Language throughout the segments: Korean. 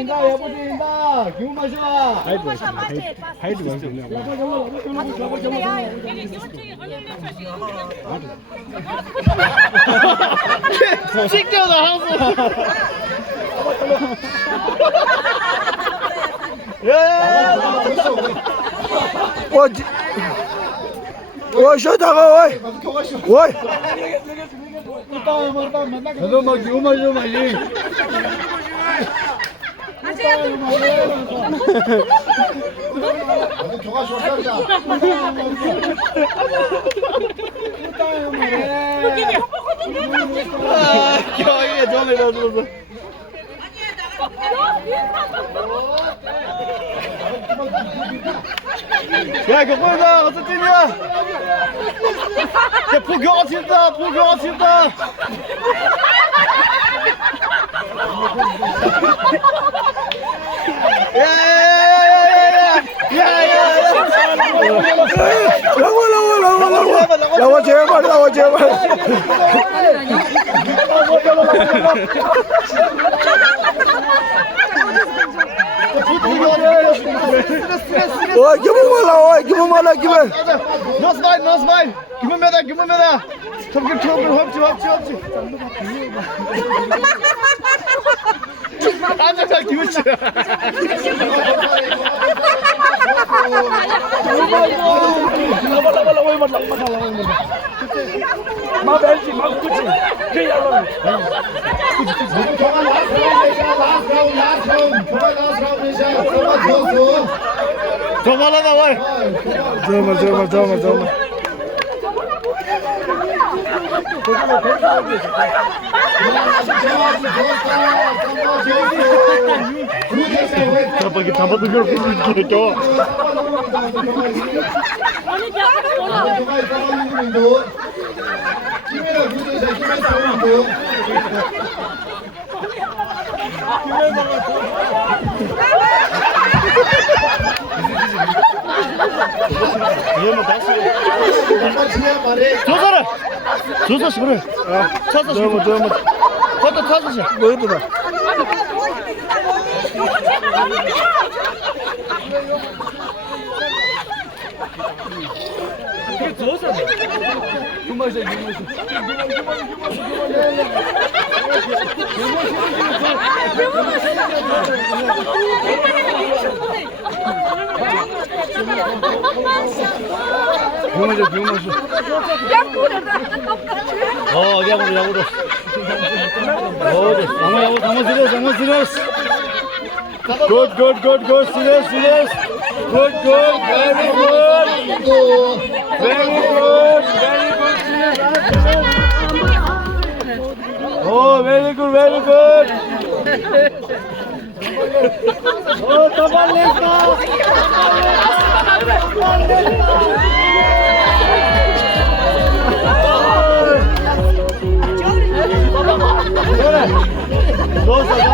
인다 여보세요 인다 기분 마셔 하이드 찍혀다 하고 와 쉬다가 와 너도 막 기분 마셔 마시 겨이게 전에 가지고서 야 경보이다 어떤 팀이야 야 포교가 튄다 포교가 튄다 나와 제발 나와 제발 와 기분 말라 노스바인 기분 매다 흡지 앉아서 기분치 정말 담아도 그렇게 줘. 조사라. 조사시 그래. 찾았어. 찾았어. 뭐 예쁘다 야구로. 장어 serious. Good, serious. Good, very good. Oh, very good. Oh,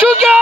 슈겹